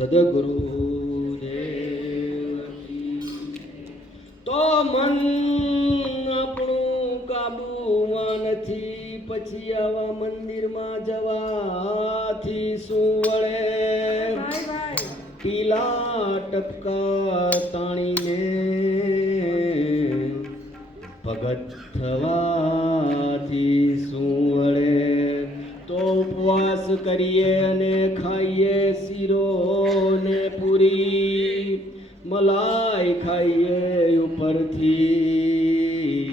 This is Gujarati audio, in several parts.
સદગુરુ તો મન આપણું કાબુમાં નથી, પછી આવા મંદિરમાં જવાથી શું વળે? પીલા ટપકા તાણીને ભગત થવાથી શું વળે? તો ઉપવાસ કરીએ અને ખાઈએ શીરો ને પૂરી, મલાઈ ખાઈએ ઉપરથી,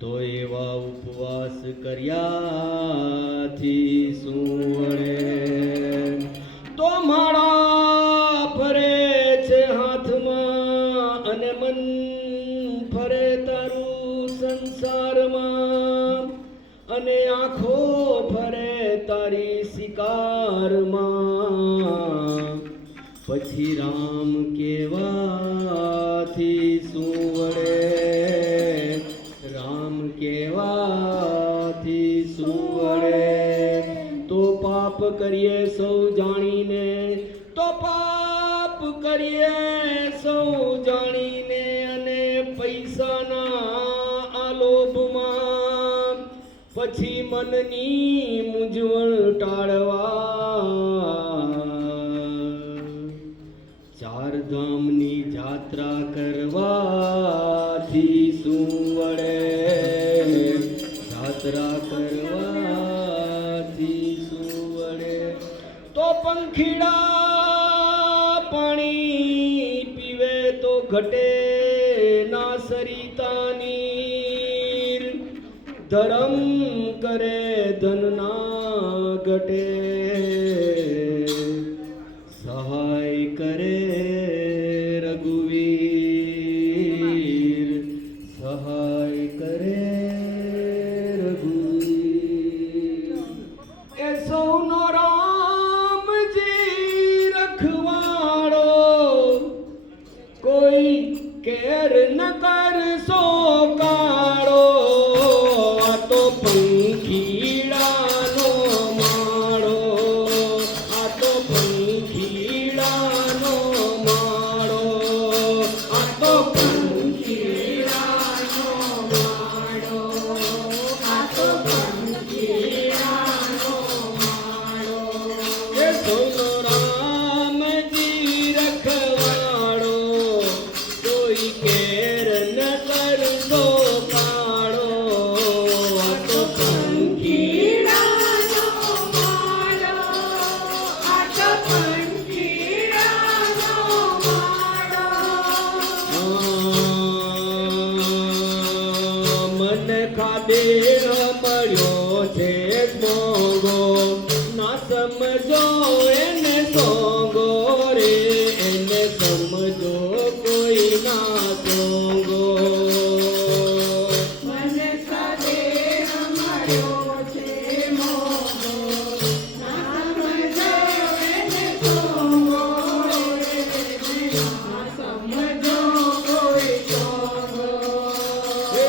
તો એવા ઉપવાસ કર્યાથી શું વળે? તો માળા ફરે છે હાથમાં અને મન ફરે તારું સંસારમાં, અને આંખો ફરે તારી શિકારમાં, પછી રામ કેવાથી શું વળે? રામ કેવાથી શું વળે? તો પાપ કરીએ સૌ જાણીને, તો પાપ કરીએ સૌ જાણીને, અને પૈસાના આલોભમાં પછી મનની મૂંઝવણ ટાળવા ચારધામની જાત્રા કરવાથી શું વળે? જાત્રા કરવાથી શું વળે? તો પંખીડા પાણી પીવે તો ઘટે ના સરિતાની, ધર્મ કરે ધન ના ઘટે, સહાય કરે રઘુવીર, સહાય કરે રઘુવીર. એ સૌનો રામજી રખવાડો, કોઈ કેર ન કરશો કાળો, આ તો પંખીડાનો માળો, આ તો પંખીડાનો માળો, આ તો પંખીડાનો માળો, આ તો પંખીડાનો માળો. એ સૌનો રામજી રખવાડો, કોઈ કેર ન કરશો કાળો, આ તો પંખીડાનો માળો, આ તો પંખીડાનો માળો. મન ખાધે મળ્યો છે મોંઘો, ના સમજો એને સોંગો રે, એને સમજો કોઈ ના સોંગો. મને ખાધે મળ્યો છે મોંઘો, ના સમજો એને સોંગો રે, ના સમજો કોઈ સોંગો. હે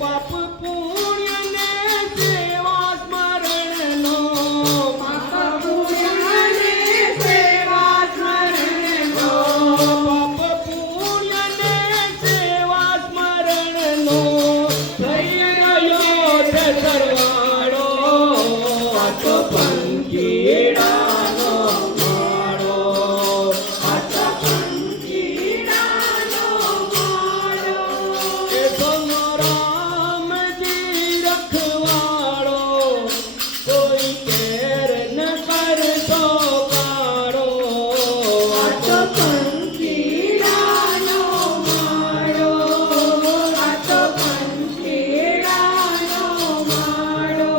પાપ પુણ્ય ને સેવા સ્મરણનો, પાપ પુણ્ય ને સેવા સ્મરણનો, પાપ પુણ્ય ને સેવા સ્મરણનો થઈ રહ્યો છે સરવાળો, આ તો પંખીડાનો માળો, આ તો પંખીડાનો માળો. એ સૌનો રામજી રખવાડો, કોઈ કેર ન કરશો કાળો, આ તો પંખીડાનો માળો, આ તો પંખીડાનો માળો.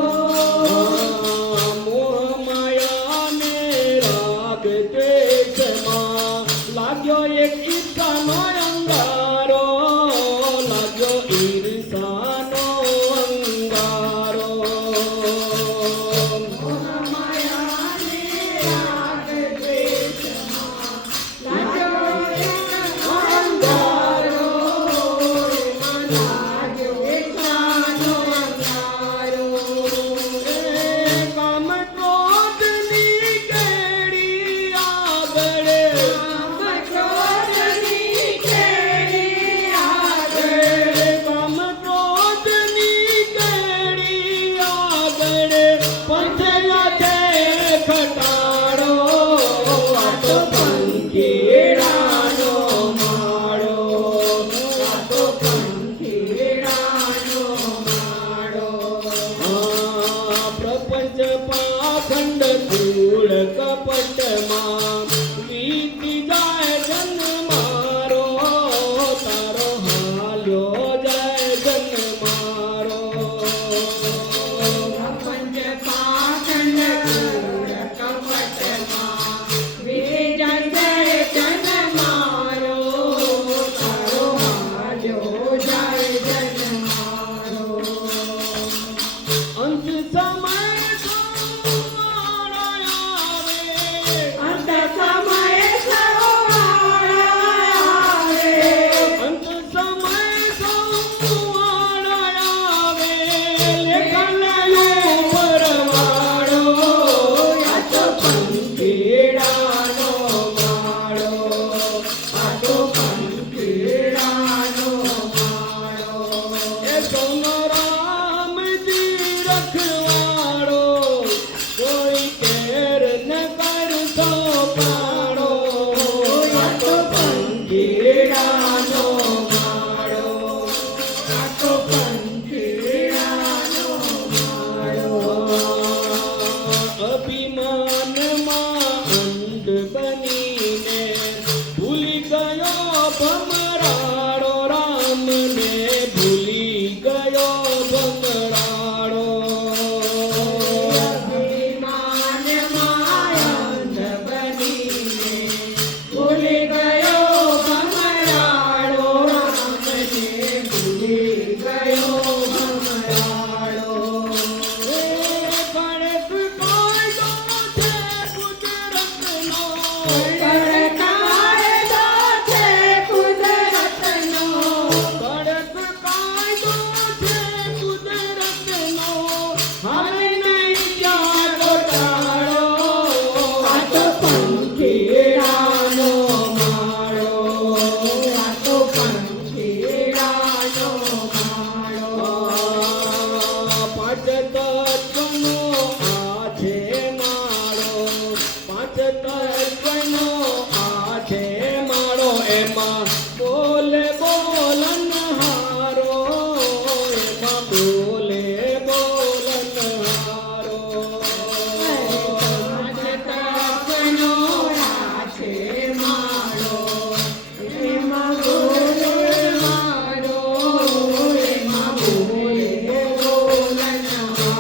મોહ માયા ને રાગ દ્વેષમાં લાગ્યો એક ઈર્ષાનો અંગારો, લાગ્યો ઈર્ષાનો અંગારો. મોહ માયા ને રાગ દ્વેષમાં લાગ્યો એક અંગારો, લાગ્યો ઈર્ષાનો અંગારો. કામ ક્રોધની કેડી આગળ ભમરાડો રામને ભૂલી ગયો ભમરાડો. અભિમાનમાં અંધ બનીને ભૂલી ગયો ભમરાડો. રામને ભૂલી ગયો ભમરાડો. કડક કાયદો છે કુદરતનો. કડક કાયદો છે કુદરતનો. કડક કાયદો છે કુદરતનો. હવે નહીં ત્યાં ગોટાળો. આ તો પંખીડાનો માળો. આ તો પંખીડાનો માળો. પાંચ તત્વનો આ છે માળો. પાંચ તત્વનો આ છે માળો. એમાં બોલે બોલનહારો. એમાં બોલે બોલનહારો. પાંચ તત્વનો આ છે માળો. એમાં બોલે માળો. એમાં બોલે બોલનહારો.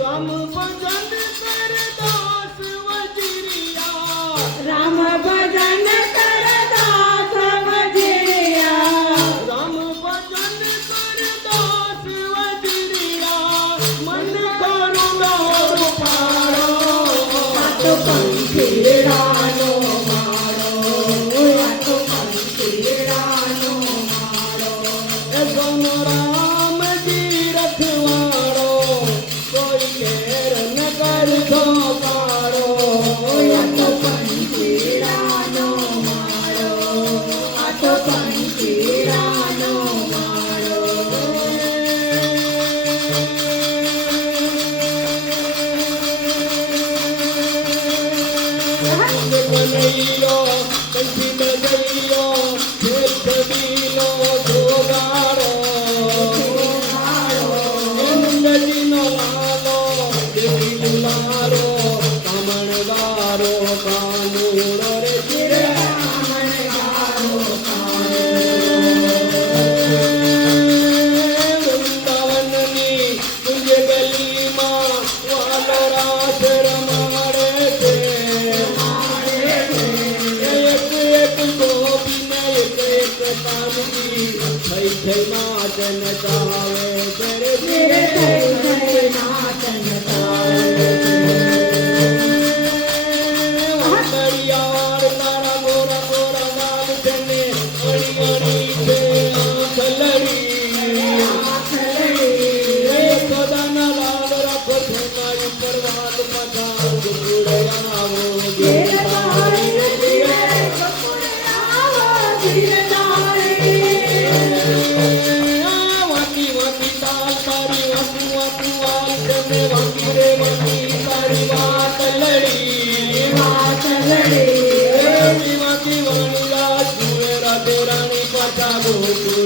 રામ ભજન કરદાસ વજીરિયા. રામ ભજન કરદાસ વજીરિયા. રામ ભજન કરદાસ વજીરિયા. મન કરું દોડ પાડો. આ તો પંખીડાનો માળો. આ તો પંખીડાનો માળો. એ સોનો રામજી રખવાડો. કોઈ કેર ન કરતો કાળો. આ તો પંખીડાનો માળો. આ તો પંખીડાનો માળો. કનૈયો કંઠી બજૈયો છેલ્લો જોગાડો. નદીનો લાલો દેવી દુલારો. કામણગારો કાનુડો રે ચીરે. વૃંદાવનની કુંજ ગલીમાં વાલો રાસ રમાડે છે. એક એક ગોપીને એક એક કાનજી થઈ થઈ નાચ નચાવે છે રે ધીરે ધીરે. થઈ થઈ નાચ નચાવે છે. વાંદળિયાર તારા ગોરા ગોરા ગાલ છે ને અણી અણી છે આંખ લડી. સદાના લાલ રાખો છે મારી પરવાલ પધાર ગુડે આવો ધીરે ગીરધારી ધારી ધીરે આવો ધીરે ધારી. વાંકી વાંકી તાલ તારી વાંકું વાંકું વાલ છે ને વાંકી રે વાંકી તારી વાત લડી. વાત લડી. વાંકી વાણી રાજ જુએ રાધે રાણી પાછા ગોકુળ